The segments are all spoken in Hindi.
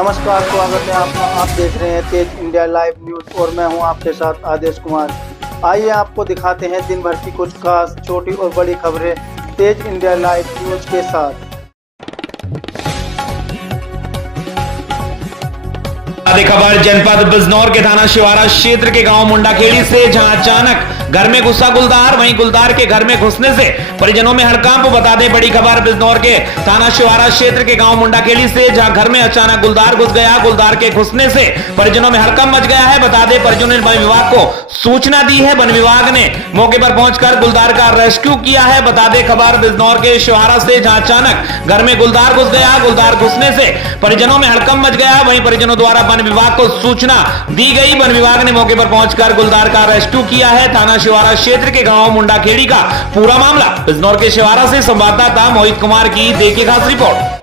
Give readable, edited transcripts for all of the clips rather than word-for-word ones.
नमस्कार, स्वागत है आपका। आप देख रहे हैं तेज इंडिया लाइव न्यूज और मैं हूं आपके साथ आदेश कुमार। आइए आपको दिखाते हैं दिन भर की कुछ खास छोटी और बड़ी खबरें तेज इंडिया लाइव न्यूज के साथ। खबर जनपद बिजनौर के थाना शिवारा क्षेत्र के गांव मुंडाखेड़ी से, जहां अचानक घर में घुसा गुलदार, वहीं गुलदार के घर में घुसने से परिजनों में हड़कंप। बता दें बड़ी खबर बिजनौर के थाना शिवारा क्षेत्र के गांव मुंडाखेड़ी से, जहां घर में अचानक गुलदार घुस गया। गुलदार के घुसने से परिजनों में हड़कंप मच गया है। बता दें परिजनों ने वन विभाग को सूचना दी है। वन विभाग ने मौके पर पहुंचकर गुलदार का रेस्क्यू किया है। बता दें खबर बिजनौर के शिवारा से, जहां अचानक घर में गुलदार घुस गया। गुलदार घुसने से परिजनों में हड़कंप मच गया। वहीं परिजनों द्वारा वन विभाग को सूचना दी गई। वन विभाग ने मौके पर पहुंचकर गुलदार का रेस्क्यू किया है। थाना शिवारा क्षेत्र के गांव मुंडाखेड़ी का पूरा मामला। बिजनौर के शिवारा से संवाददाता मोहित कुमार की देखिए खास रिपोर्ट।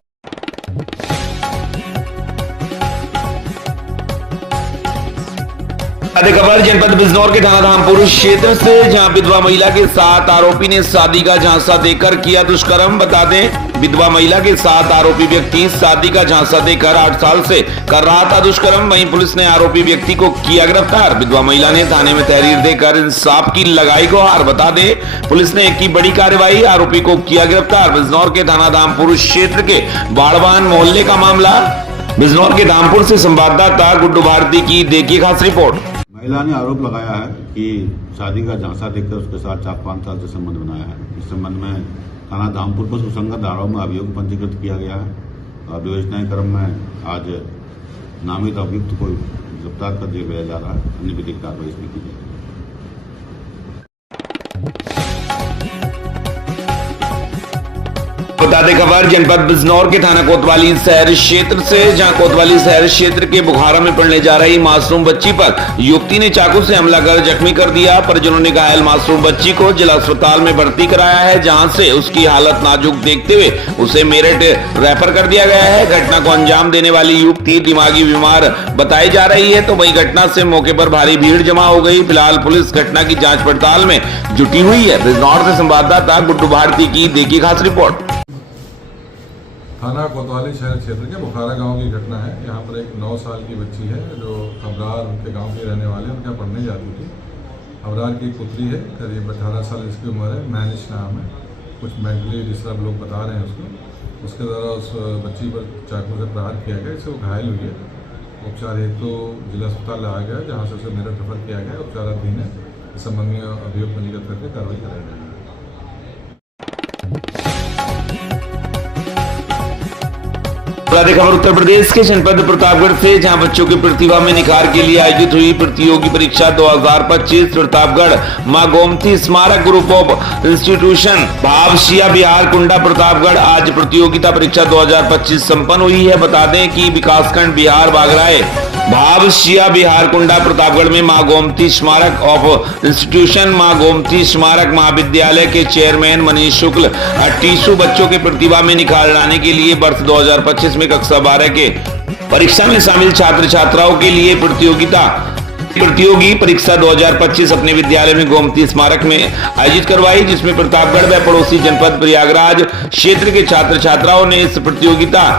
खबर जनपद बिजनौर के थाना धामपुर क्षेत्र से, जहां विधवा महिला के साथ आरोपी ने शादी का झांसा देकर किया दुष्कर्म। बता दें विधवा महिला के साथ आरोपी व्यक्ति शादी का झांसा देकर 8 साल से कर रहा था दुष्कर्म। वहीं पुलिस ने आरोपी व्यक्ति को किया गिरफ्तार। विधवा महिला ने थाने में तहरीर देकर इंसाफ की लगाई गुहार। बता दें पुलिस ने की बड़ी कार्रवाई, आरोपी को किया गिरफ्तार। बिजनौर के थाना धामपुर क्षेत्र के बाड़वान मोहल्ले का मामला। बिजनौर के धामपुर से संवाददाता गुड्डू भारती की देखिए खास रिपोर्ट। महिला ने आरोप लगाया है कि शादी का झांसा देकर उसके साथ 4-5 साल से संबंध बनाया है। इस संबंध में थाना धामपुर पर सुसंगत धाराओं में अभियोग पंजीकृत किया गया है और विवेचना क्रम में आज नामित अभियुक्त को गिरफ्तार कर दिया जा रहा है। अन्य विधिक कार्रवाई इसमें की जाएगी। बता दें खबर जनपद बिजनौर के थाना कोतवाली शहर क्षेत्र से, जहां कोतवाली शहर क्षेत्र के बुखारा में पढ़ने जा रही मासूम बच्ची पर युवती ने चाकू से हमला कर जख्मी कर दिया। परिजनों ने घायल मासूम बच्ची को जिला अस्पताल में भर्ती कराया है, जहां से उसकी हालत नाजुक देखते हुए उसे मेरठ रेफर कर दिया गया है। घटना को अंजाम देने वाली युवती दिमागी बीमार बताई जा रही है। तो वही घटना से मौके पर भारी भीड़ जमा हो गई। फिलहाल पुलिस घटना की जांच पड़ताल में जुटी हुई है। बिजनौर से संवाददाता गुड्डू भारती की देखिए खास रिपोर्ट। थाना कोतवाली शहर क्षेत्र के बुखारा गांव की घटना है। यहाँ पर एक 9 साल की बच्ची है जो अबरार उनके गांव के रहने वाले, उनके यहाँ पढ़ने जाती थी। अबरार की पुत्री है, करीब 18 साल इसकी उम्र है, मैनिश नाम है। कुछ मेंटली डिस्टर्ब लोग बता रहे हैं उसको। उसके द्वारा उस बच्ची पर चाकू से प्रहार किया गया, इससे वो घायल हुई है। उपचार हेतु तो जिला अस्पताल लाया गया, जहाँ से उसे मेरठ रेफर किया गया। उपचाराधीन है। इस संबंध में अभियोग पंजीकृत करके कार्रवाई कराई जाएगी। खबर उत्तर प्रदेश के जनपद प्रतापगढ़ से, जहां बच्चों की प्रतिभा में निखार के लिए आयोजित हुई प्रतियोगी परीक्षा 2025 प्रतापगढ़ मां गोमती स्मारक ग्रुप ऑफ इंस्टीट्यूशन भावशिया बिहार कुंडा प्रतापगढ़ आज प्रतियोगिता परीक्षा 2025 संपन्न हुई है। बता दें कि विकासखंड बिहार बागराय भावशिया बिहार कुंडा प्रतापगढ़ में मां गोमती स्मारक ऑफ इंस्टीट्यूशन मां गोमती स्मारक महाविद्यालय के चेयरमैन मनीष शुक्ल 38 बच्चों की प्रतिभा में निखार लाने के लिए वर्ष 2025 में कक्षा 12 के परीक्षा में शामिल छात्र छात्राओं के लिए प्रतियोगी परीक्षा 2025 अपने विद्यालय में गोमती स्मारक में आयोजित करवाई, जिसमें प्रतापगढ़ व पड़ोसी जनपद प्रयागराज क्षेत्र के छात्र छात्राओं ने इस प्रतियोगिता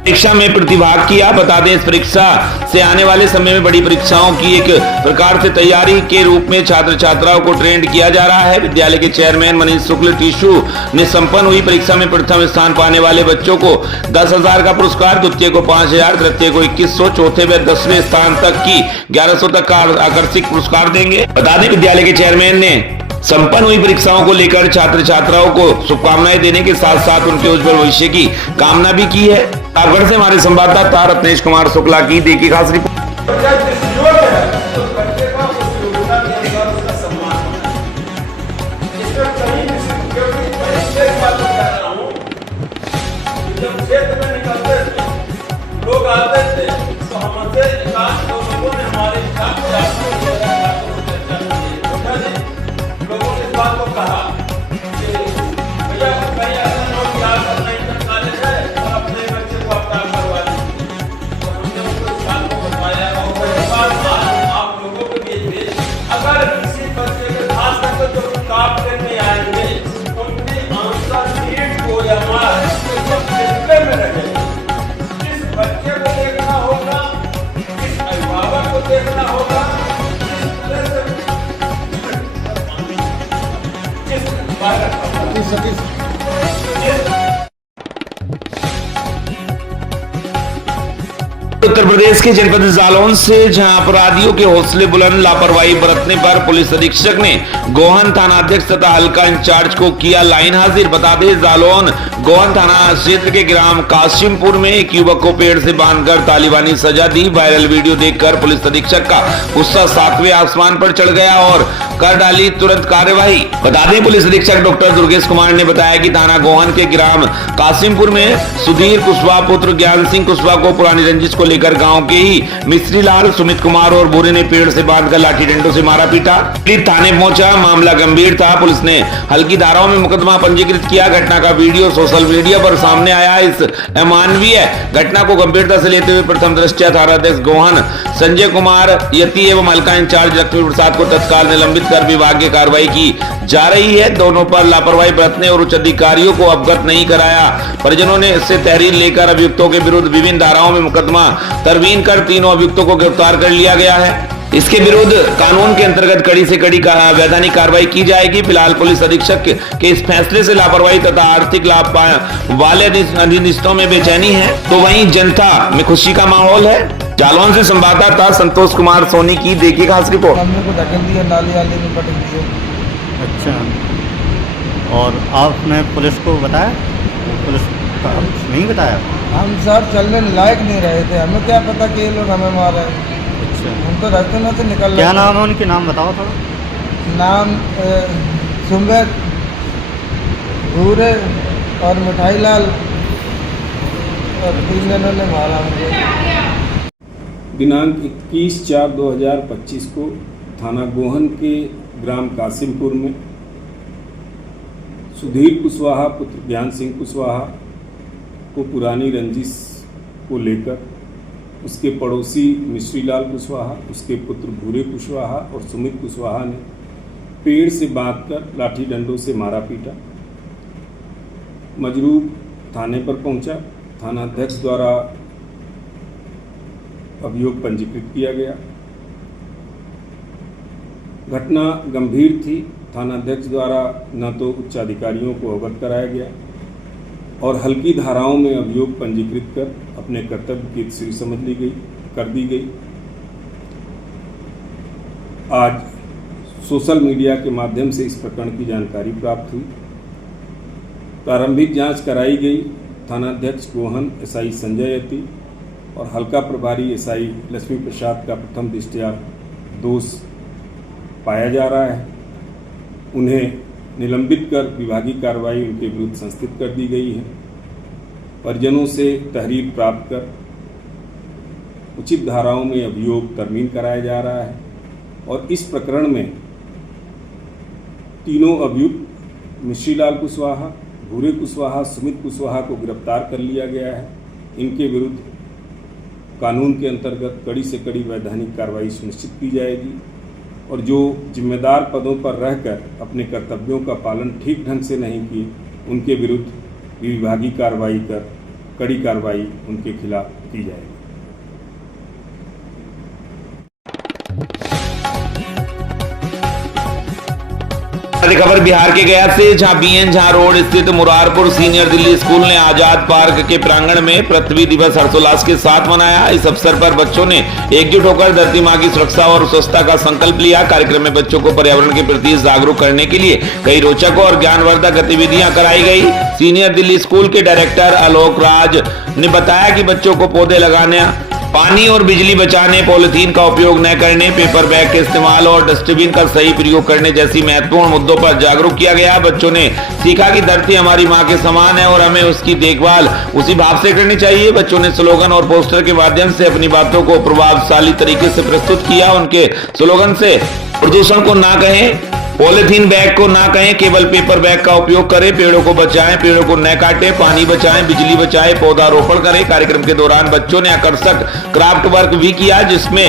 परीक्षा में प्रतिभाग किया। बता दें इस परीक्षा से आने वाले समय में बड़ी परीक्षाओं की एक प्रकार से तैयारी के रूप में छात्र छात्राओं को ट्रेंड किया जा रहा है। विद्यालय के चेयरमैन मनीष शुक्ल टीशु ने संपन्न हुई परीक्षा में प्रथम स्थान पाने वाले बच्चों को 10,000 का पुरस्कार, द्वितीय को 5,000, तृतीय को 2100, चौथे व 10वें स्थान तक की 1100 तक का आकर्षक पुरस्कार देंगे। बता दें विद्यालय के चेयरमैन ने संपन्न हुई परीक्षाओं को लेकर छात्र छात्राओं को शुभकामनाएं देने के साथ साथ उनके उज्जवल भविष्य की कामना भी की है। प्रतापगढ़ से हमारे संवाददाता रत्नेश कुमार शुक्ला की देखिए खास रिपोर्ट। लोग आते थे तो हमसे लोगों ने हमारे लोगों ने इस बात को कहा कि भैया नोट याद करना कॉलेज है और अपने बच्चे को अपना करवा लीजिए। तो हमने उनको इस बात को बताया और सतीश। उत्तर प्रदेश के जनपद जालौन से जहां अपराधियों के हौसले बुलंद, लापरवाही बरतने पर पुलिस अधीक्षक ने गोहन थाना अध्यक्ष तथा हल्का इंचार्ज को किया लाइन हाजिर। बता दें, जालौन गोहन थाना क्षेत्र के ग्राम कासिमपुर में एक युवक को पेड़ से बांधकर तालिबानी सजा दी। वायरल वीडियो देखकर पुलिस अधीक्षक का गुस्सा 7वें आसमान पर चढ़ गया और कर डाली तुरंत कार्यवाही। बता दें, पुलिस अधीक्षक डॉक्टर दुर्गेश कुमार ने बताया कि थाना गोहन के ग्राम कासिमपुर में सुधीर कुशवाहा पुत्र ज्ञान सिंह कुशवाहा को पुरानी रंजिश को लेकर गांव के ही मिस्त्री लाल, सुमित कुमार और भूरे ने पेड़ से बांधकर लाठी डंडों से मारा पीटा। थाने पहुंचा, मामला गंभीर था। पुलिस ने हल्की धाराओं में मुकदमा पंजीकृत किया। घटना का वीडियो सोशल मीडिया पर सामने आया। इस अमानवीय घटना को गंभीरता से लेते हुए प्रथम दृष्टया थाना अध्यक्ष गोहन संजय कुमार यति एवं हल्का इंचार्ज लक्ष्मी प्रसाद को तत्काल निलंबित कर विभागीय कार्रवाई की जा रही है। दोनों पर लापरवाही बरतने और उच्च अधिकारियों को अवगत नहीं कराया। परिजनों ने इससे तहरीर लेकर अभियुक्तों के विरुद्ध विभिन्न धाराओं में मुकदमा तरवीन कर तीनों अभियुक्तों को गिरफ्तार कर लिया गया है। इसके विरुद्ध कानून के अंतर्गत कड़ी से कड़ी वैधानिक कार्रवाई की जाएगी। फिलहाल पुलिस अधीक्षक के इस फैसले से लापरवाही तथा आर्थिक लाभ वाले अधीनस्थों में बेचैनी है, तो वहीं जनता में खुशी का माहौल है। जालौन से संवाददाता संतोष कुमार सोनी की देखिए खास रिपोर्ट। हमने को धकेल दिया, नाली वाली में पटक दिए। अच्छा, और आपने पुलिस को बताया? पुलिस नहीं बताया? हम सब चलने लायक नहीं रहे थे, हमें क्या पता कि ये लोग हमें मार रहे हैं। अच्छा, हम तो रास्ते में से निकल क्या नाम है उनके? नाम बताओ थोड़ा। नाम सुमित, भूरे और मिठाई लाल, और 3 जनों ने मारा मुझे। दिनांक 21/4/2025 को थाना गोहन के ग्राम कासिमपुर में सुधीर कुशवाहा पुत्र ज्ञान सिंह कुशवाहा को पुरानी रंजिश को लेकर उसके पड़ोसी मिस्त्री लाल कुशवाहा, उसके पुत्र भूरे कुशवाहा और सुमित कुशवाहा ने पेड़ से बांधकर लाठी डंडों से मारा पीटा। मजरूब थाने पर पहुंचा। थाना अध्यक्ष द्वारा अभियोग पंजीकृत किया गया। घटना गंभीर थी। थाना अध्यक्ष द्वारा न तो उच्च अधिकारियों को अवगत कराया गया और हल्की धाराओं में अभियोग पंजीकृत कर अपने कर्तव्य की श्री समझ ली गई, कर दी गई। आज सोशल मीडिया के माध्यम से इस प्रकरण की जानकारी प्राप्त हुई। प्रारंभिक जांच कराई गई। थाना अध्यक्ष गोहन एसआई संजय यति और हल्का प्रभारी एसआई लक्ष्मी प्रसाद का प्रथम दृष्टया दोष पाया जा रहा है। उन्हें निलंबित कर विभागीय कार्रवाई उनके विरुद्ध संस्थित कर दी गई है। परिजनों से तहरीर प्राप्त कर उचित धाराओं में अभियोग तरमीन कराया जा रहा है और इस प्रकरण में तीनों अभियुक्त मिस्त्री लाल कुशवाहा, भूरे कुशवाहा, सुमित कुशवाहा को गिरफ्तार कर लिया गया है। इनके विरुद्ध कानून के अंतर्गत कड़ी से कड़ी वैधानिक कार्रवाई सुनिश्चित की जाएगी और जो जिम्मेदार पदों पर रहकर अपने कर्तव्यों का पालन ठीक ढंग से नहीं किए, उनके विरुद्ध विभागीय कार्रवाई कर कड़ी कार्रवाई उनके खिलाफ की जाएगी। खबर बिहार के गया से, जहां बीएन झा रोड स्थित मुरारपुर सीनियर दिल्ली स्कूल ने आजाद पार्क के प्रांगण में पृथ्वी दिवस हर्षोल्लास के साथ मनाया। इस अवसर पर बच्चों ने एकजुट होकर धरती मां की सुरक्षा और स्वच्छता का संकल्प लिया। कार्यक्रम में बच्चों को पर्यावरण के प्रति जागरूक करने के लिए कई रोचक और ज्ञानवर्धक गतिविधियां कराई गई। सीनियर दिल्ली स्कूल के डायरेक्टर आलोक राज ने बताया कि बच्चों को पौधे लगाने, पानी और बिजली बचाने, पॉलिथीन का उपयोग न करने, पेपर बैग के इस्तेमाल और डस्टबिन का सही प्रयोग करने जैसी महत्वपूर्ण मुद्दों पर जागरूक किया गया। बच्चों ने सीखा कि धरती हमारी मां के समान है और हमें उसकी देखभाल उसी भाव से करनी चाहिए। बच्चों ने स्लोगन और पोस्टर के माध्यम से अपनी बातों को प्रभावशाली तरीके से प्रस्तुत किया। उनके स्लोगन से प्रदूषण को ना कहें, पॉलिथीन बैग को ना कहें, केवल पेपर बैग का उपयोग करें, पेड़ों को बचाएं, पेड़ों को न काटें, पानी बचाएं, बिजली बचाएं, पौधारोपण करें। कार्यक्रम के दौरान बच्चों ने आकर्षक क्राफ्ट वर्क भी किया, जिसमें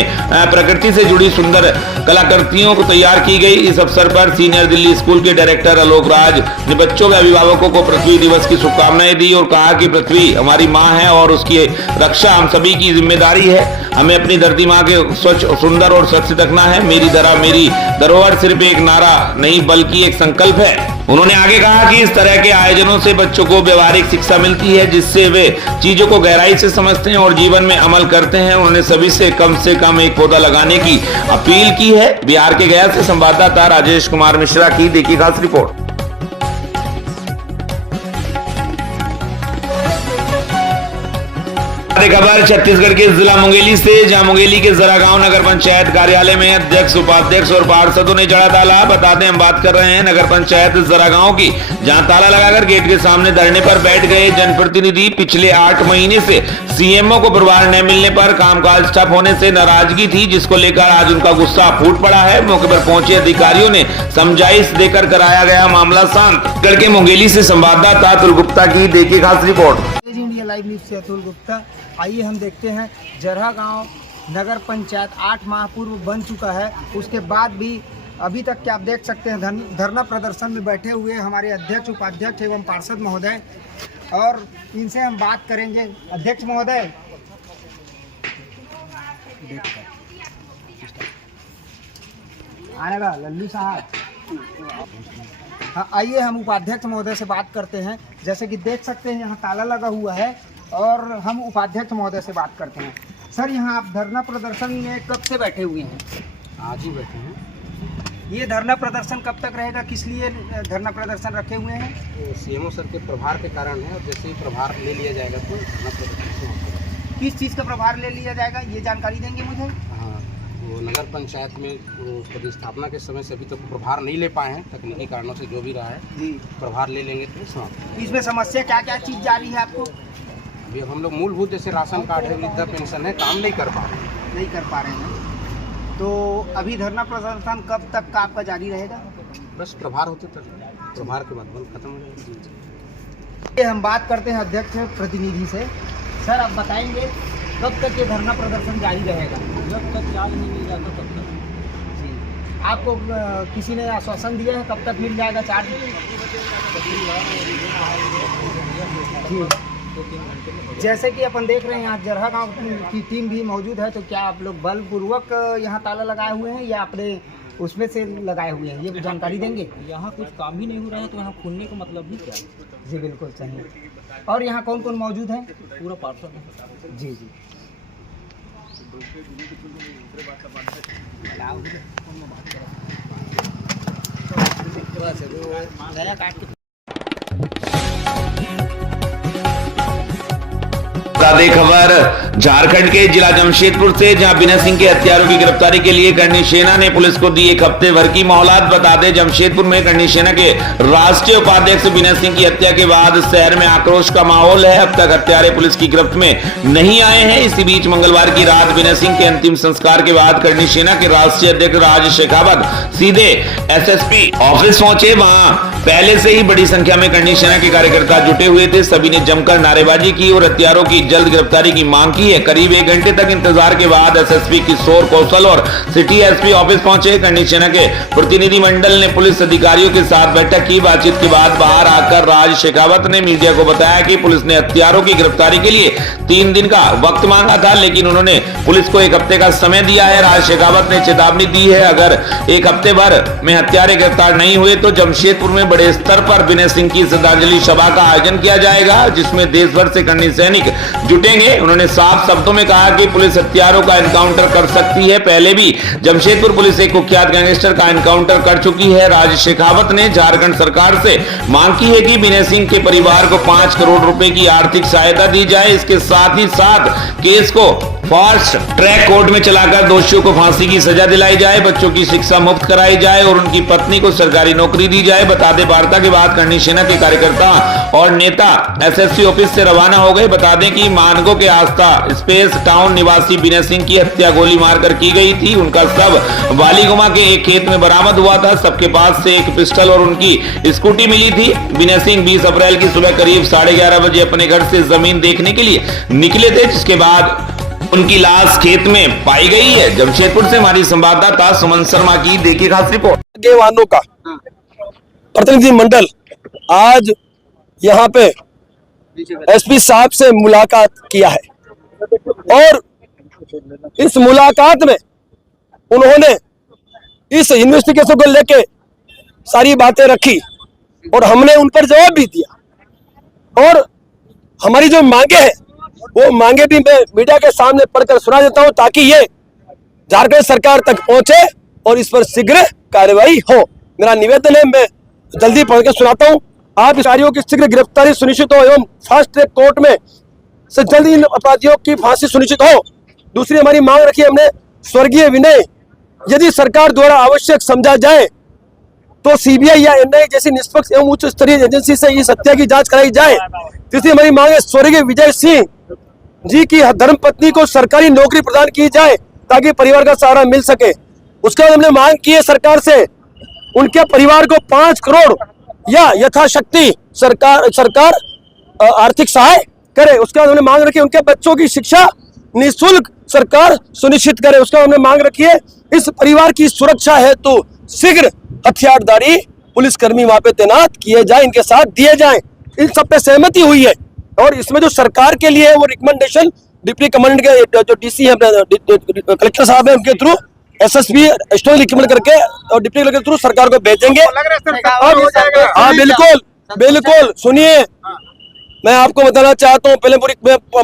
प्रकृति से जुड़ी सुंदर कलाकृतियों को तैयार की गई। इस अवसर पर सीनियर दिल्ली स्कूल के डायरेक्टर आलोक राज ने बच्चों के अभिभावकों को पृथ्वी दिवस की शुभकामनाएं दी और कहा कि पृथ्वी हमारी माँ है और उसकी रक्षा हम सभी की जिम्मेदारी है। हमें अपनी धरती माँ के स्वच्छ, सुंदर और सुरक्षित रखना है। मेरी धरा मेरी धरोहर सिर्फ एक नारा नहीं बल्कि एक संकल्प है। उन्होंने आगे कहा कि इस तरह के आयोजनों से बच्चों को व्यवहारिक शिक्षा मिलती है, जिससे वे चीजों को गहराई से समझते हैं और जीवन में अमल करते हैं। उन्होंने सभी से कम एक पौधा लगाने की अपील की है। बिहार के गया से संवाददाता राजेश कुमार मिश्रा की देखी खास रिपोर्ट। खबर छत्तीसगढ़ के जिला मुंगेली से, जहां मुंगेली के जरा गांव नगर पंचायत कार्यालय में अध्यक्ष, उपाध्यक्ष और पार्षदों ने जड़ा ताला। बता दें, हम बात कर रहे हैं नगर पंचायत जरा गांव की, जहां ताला लगाकर गेट के सामने धरने पर बैठ गए जनप्रतिनिधि। पिछले 8 महीने से सीएमओ को प्रभार न मिलने पर कामकाज ठप होने से नाराजगी थी, जिसको लेकर आज उनका गुस्सा फूट पड़ा है। मौके पर पहुंचे अधिकारियों ने समझाइश देकर कराया गया मामला शांत। गढ़ के मुंगेली से संवाददाता अतुल गुप्ता की देखिए खास रिपोर्ट। इंडिया लाइव न्यूज से अतुल गुप्ता। आइए हम देखते हैं जरहा गांव नगर पंचायत 8 माह पूर्व बन चुका है, उसके बाद भी अभी तक क्या आप देख सकते हैं धरना प्रदर्शन में बैठे हुए हमारे अध्यक्ष, उपाध्यक्ष एवं पार्षद महोदय, और इनसे हम बात करेंगे। अध्यक्ष महोदय, आएगा लल्लू साहब। हाँ, आइए हम उपाध्यक्ष महोदय से बात करते हैं। जैसे कि देख सकते हैं यहाँ ताला लगा हुआ है और हम उपाध्यक्ष महोदय से बात करते हैं। सर, यहाँ आप धरना प्रदर्शन में कब से बैठे हुए हैं? आज ही बैठे हैं। ये धरना प्रदर्शन कब तक रहेगा? किस लिए धरना प्रदर्शन रखे हुए हैं? सीएमओ सर के प्रभार के कारण है, और जैसे ही प्रभार ले लिया जाएगा तो धरना प्रदर्शन। किस चीज़ का प्रभार ले लिया जाएगा, ये जानकारी देंगे मुझे? हाँ, वो नगर पंचायत में प्रतिस्थापना के समय से अभी तक प्रभार नहीं ले पाए हैं, तकनीकी कारणों से जो भी रहा है जी, प्रभार ले लेंगे तो समाप्त। इसमें समस्या क्या क्या चीज़ जा रही है आपको? अभी हम लोग मूलभूत जैसे राशन कार्ड है, वृद्धा पेंशन है, काम नहीं कर पा रहे हैं। नहीं कर पा रहे हैं, तो अभी धरना प्रदर्शन कब तक का आपका जारी रहेगा? बस प्रभार होते तक, प्रभार के बाद बंद खत्म हो जाएगा। ये हम बात करते हैं अध्यक्ष प्रतिनिधि से। सर, आप बताएंगे कब तक ये धरना प्रदर्शन जारी रहेगा? जब तक चार्ज नहीं मिल जाता तब तक। जी, आपको किसी ने आश्वासन दिया है कब तक मिल जाएगा चार्ज? जी, जैसे कि अपन देख रहे हैं यहाँ जरहा गांव की टीम भी मौजूद है, तो क्या आप लोग बलपूर्वक यहाँ ताला लगाए हुए हैं या अपने उसमें से लगाए हुए हैं, ये जानकारी देंगे? यहाँ कुछ काम ही नहीं हो रहा है तो यहाँ खुलने का मतलब भी क्या? जी बिल्कुल सही। और यहाँ कौन कौन मौजूद है? पूरा पार्षद है। जी जी। नया काट के खबर झारखंड के जिला जमशेदपुर से, जहां विनय सिंह के हत्यारों की गिरफ्तारी के लिए करणी सेना ने पुलिस को दी 1 हफ्ते भर की मोहलत। बता दें, जमशेदपुर में करणी सेना के राष्ट्रीय उपाध्यक्ष विनय सिंह की हत्या के बाद शहर में आक्रोश का माहौल है। अब तक हत्यारे पुलिस की गिरफ्त में नहीं आए हैं। इसी बीच मंगलवार की रात विनय सिंह के अंतिम संस्कार के बाद करणी सेना के राष्ट्रीय अध्यक्ष राज शेखावत सीधे एसएसपी ऑफिस पहुंचे। वहां पहले से ही बड़ी संख्या में करणी सेना के कार्यकर्ता जुटे हुए थे। सभी ने जमकर नारेबाजी की और हत्यारों की जल्द गिरफ्तारी की मांग की है। करीब 1 घंटे तक इंतजार के बाद एसएसपी किशोर कौशल और सिटी एसपी ऑफिस पहुंचे। करणी सेना के प्रतिनिधि मंडल ने पुलिस अधिकारियों के साथ बैठक की। बातचीत के बाद बाहर आकर राज शेखावत ने मीडिया को बताया कि पुलिस ने हत्यारों की गिरफ्तारी के लिए 3 दिन का वक्त मांगा था, लेकिन उन्होंने पुलिस को 1 हफ्ते का समय दिया है। राज शेखावत ने चेतावनी दी है, अगर 1 हफ्ते भर में हत्यारे गिरफ्तार नहीं हुए तो जमशेदपुर में बड़े स्तर पर विनय सिंह की श्रद्धांजलि सभा का आयोजन किया जाएगा, जिसमें देश भर से करणी सैनिक जुटेंगे। उन्होंने साफ शब्दों में कहा कि पुलिस हत्यारों का एनकाउंटर कर सकती है। पहले भी जमशेदपुर पुलिस एक कुख्यात गैंगस्टर का एनकाउंटर कर चुकी है। राज शेखावत ने झारखंड सरकार से मांग की है कि विनय सिंह के परिवार को 5 करोड़ रुपए की आर्थिक सहायता दी जाए। इसके साथ ही साथ केस को फास्ट ट्रैक कोर्ट में चलाकर दोषियों को फांसी की सजा दिलाई जाए, बच्चों की शिक्षा मुफ्त कराई जाए और उनकी पत्नी को सरकारी नौकरी दी जाए। बता दें, वार्ता के बाद करणी सेना के कार्यकर्ता और नेता एसएसपी ऑफिस से रवाना हो गए। बता दें कि मानगो के आस्था स्पेस टाउन निवासी विनय सिंह की हत्या गोली मारकर की गई थी। उनका शव वालीगुमा के एक खेत में बरामद हुआ था। सबके पास से एक पिस्टल और उनकी स्कूटी मिली थी। विनय सिंह 20 अप्रैल की सुबह करीब 11:30 बजे अपने घर से जमीन देखने के लिए निकले थे, जिसके बाद उनकी लाश खेत में पाई गई है। जमशेदपुर से हमारी संवाददाता सुमन शर्मा की देखिए खास रिपोर्ट। आगेवानों का प्रतिनिधि मंडल आज यहाँ पे एसपी साहब से मुलाकात किया है और इस मुलाकात में उन्होंने इस इन्वेस्टिगेशन को लेके सारी बातें रखी और हमने उन पर जवाब भी दिया। और हमारी जो मांगे हैं वो मांगे भी मैं मीडिया के सामने पढ़कर सुना देता हूं ताकि ये झारखंड सरकार तक पहुंचे और इस पर शीघ्र कार्रवाई हो। मेरा निवेदन है, मैं जल्दी पढ़कर सुनाता हूं। आप अधिकारियों की शीघ्र गिरफ्तारी सुनिश्चित हो एवं फास्ट ट्रैक कोर्ट में से जल्द इन अपराधियों की फांसी सुनिश्चित हो। दूसरी हमारी मांग रखी हमने स्वर्गीय विनय यदि सरकार द्वारा आवश्यक समझा जाए तो सीबीआई या एनआईए जैसी निष्पक्ष एवं उच्च स्तरीय एजेंसी से इस हत्या की जांच कराई जाए। तीसरी हमारी मांग है स्वर्गीय विजय सिंह जी की धर्मपत्नी को सरकारी नौकरी प्रदान की जाए ताकि परिवार का सहारा मिल सके। उसके बाद हमने मांग की है सरकार से उनके परिवार को 5 करोड़ या यथाशक्ति सरकार आर्थिक सहाय करे। उसके बाद हमने मांग रखी है उनके बच्चों की शिक्षा निःशुल्क सरकार सुनिश्चित करे। उसके बाद हमने मांग रखी है इस परिवार की सुरक्षा हेतु शीघ्र हथियारधारी पुलिसकर्मी वहां पे तैनात किए जाए, इनके साथ दिए जाएं। इन सब पे सहमति हुई है और इसमें जो सरकार के लिए है वो रिकमेंडेशन डिप्टी कमांडेंट के जो डीसी है कलेक्टर साहब है उनके थ्रू एसएसपी स्टोरी रिकमेंड करके और डिप्टी कलेक्टर के थ्रू सरकार को भेजेंगे। हाँ बिल्कुल सुनिए, मैं आपको बताना चाहता हूँ, पहले पूरी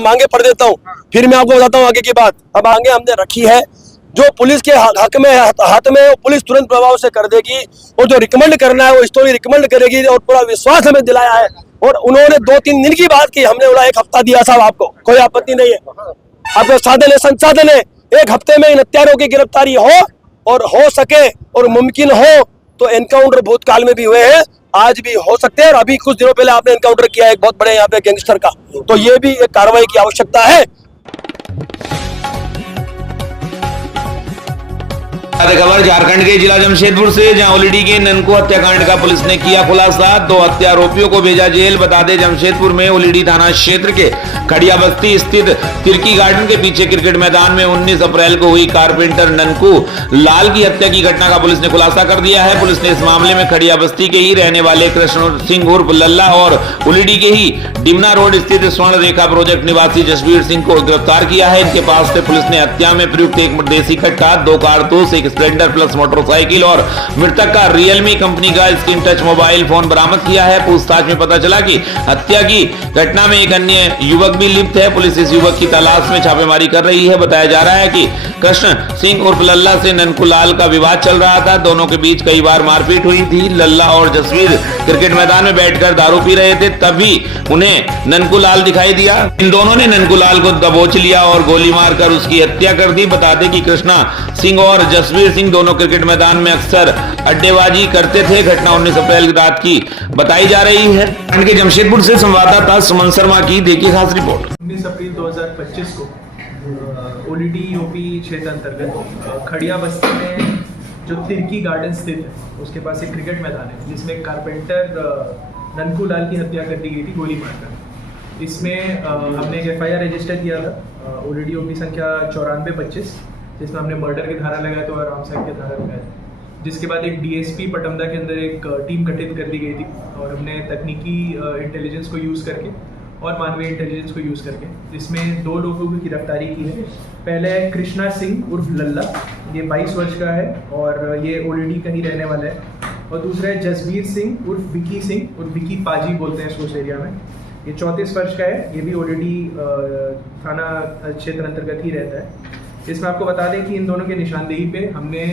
मांगे पढ़ देता हूँ फिर मैं आपको बताता हूँ आगे की बात। अब आगे हमने रखी है जो पुलिस के हाथ में पुलिस तुरंत प्रभाव से कर देगी और जो रिकमेंड करना है वो स्टोरी रिकमेंड करेगी और पूरा विश्वास हमें दिलाया है। और उन्होंने 2-3 दिन की बात की, हमने बोला 1 हफ्ता दिया साहब, आपको कोई आपत्ति नहीं है, आपके साधन है संसाधन है, 1 हफ्ते में इन हत्यारों की गिरफ्तारी हो और हो सके और मुमकिन हो तो एनकाउंटर भूतकाल में भी हुए हैं, आज भी हो सकते हैं। और अभी कुछ दिनों पहले आपने एनकाउंटर किया है एक बहुत बड़े यहाँ पे गैंगस्टर का, तो ये भी एक कार्रवाई की आवश्यकता है। खबर झारखंड के जिला जमशेदपुर से, जहां ओलीडी के ननको हत्याकांड का पुलिस ने किया खुलासा, 2 हत्या आरोपियों को भेजा जेल। बता दें जमशेदपुर में ओलीडी थाना क्षेत्र के खड़िया बस्ती स्थित तिर्की गार्डन के पीछे क्रिकेट मैदान में 19 अप्रैल को हुई कारपेंटर ननकू लाल की हत्या की घटना का पुलिस ने खुलासा कर दिया है। पुलिस ने इस मामले में खड़िया बस्ती के ही रहने वाले कृष्ण सिंह उर्फ लल्ला और ओलीडी के ही डिमना रोड स्थित स्वर्ण रेखा प्रोजेक्ट निवासी जसवीर सिंह को गिरफ्तार किया है। इनके पास से पुलिस ने हत्या में प्रयुक्त एक देसी कट्टा, 2 कारतूस, एक स्प्लेंडर प्लस मोटरसाइकिल और मृतक का रियलमी कंपनी का स्क्रीन टच मोबाइल फोन बरामद किया है। पूछताछ में पता चला कि हत्या की घटना में एक अन्य युवक भी लिप्त है। पुलिस इस युवक की तलाश में छापेमारी कर रही है। बताया जा रहा है कि कृष्ण सिंह उर्फ लल्ला से ननकू लाल का विवाद चल रहा था, दोनों के बीच कई बार मारपीट हुई थी। लल्ला और जसवीर क्रिकेट मैदान में बैठकर दारू पी रहे थे, तभी उन्हें ननकू लाल दिखाई दिया। इन दोनों ने ननकू लाल को दबोच लिया और गोली मारकर उसकी हत्या कर दी। बता दें कि कृष्णा सिंह और जसवीर सिंह दोनों क्रिकेट मैदान में अक्सर अड्डेबाजी करते थे। घटना 19 अप्रैल की रात की बताई जा रही है। के जमशेदपुर से संवाददाता सुमन शर्मा की देखिए खास रिपोर्ट। 19 अप्रैल 2025 को ओलीडी यूपी क्षेत्र अंतर्गत खड़िया बस्ती में जो तिर्की गार्डन स्थित है उसके पास एक क्रिकेट मैदान है जिसमें कारपेंटर ननकू लाल की हत्या कर दी गई थी गोली मारकर। इसमें हमने एक FIR रजिस्टर किया था ओलीडी यूपी संख्या 9425, जिसमें हमने मर्डर की धारा लगाया तो आराम साहब की धारा लगाया, जिसके बाद एक DSP पटमदा के अंदर एक टीम गठित कर दी गई थी और हमने तकनीकी इंटेलिजेंस को यूज़ करके और मानवीय इंटेलिजेंस को यूज़ करके इसमें 2 लोगों की गिरफ्तारी की है। पहले है कृष्णा सिंह उर्फ लल्ला, ये 22 वर्ष का है और ये ओलीडी का ही रहने वाला है। और दूसरा है जसवीर सिंह उर्फ विकी सिंह उर्फ विकी पाजी बोलते हैं इसको उस एरिया में, ये 34 वर्ष का है, ये भी ओलीडी थाना क्षेत्र अंतर्गत ही रहता है। इसमें आपको बता दें कि इन दोनों के निशानदेही पे हमने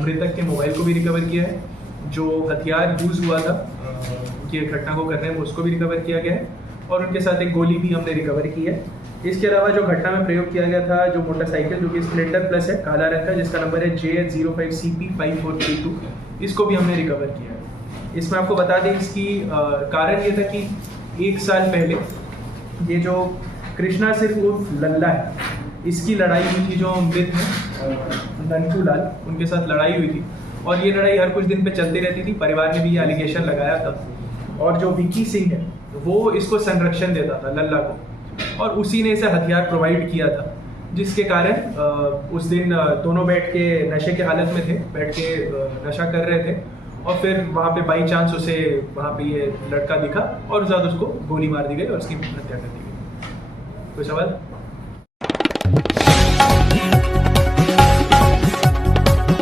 मृतक के मोबाइल को भी रिकवर किया है, जो हथियार यूज़ हुआ था उनकी घटना को करने में उसको भी रिकवर किया गया है और उनके साथ एक गोली भी हमने रिकवर की है। इसके अलावा जो घटना में प्रयोग किया गया था जो मोटरसाइकिल जो कि स्प्लेंडर प्लस है काला रंग का, जिसका नंबर है JH05CP5432, इसको भी हमने रिकवर किया है। इसमें आपको बता दें इसकी कारण ये था कि 1 साल पहले ये जो कृष्णा सिंह उर्फ लल्ला है इसकी लड़ाई हुई थी, जो मृत है ननकू लाल उनके साथ लड़ाई हुई थी और ये लड़ाई हर कुछ दिन पे चलती रहती थी। परिवार ने भी ये एलिगेशन लगाया था और जो विकी सिंह है वो इसको संरक्षण देता था लल्ला को और उसी ने इसे हथियार प्रोवाइड किया था, जिसके कारण उस दिन दोनों बैठ के नशे के हालत में थे, बैठ के नशा कर रहे थे और फिर वहाँ पे बाई चांस उसे वहाँ पे ये लड़का दिखा और उसके बाद उसको गोली मार दी गई और उसकी हत्या कर दी गई। कोई सवाल?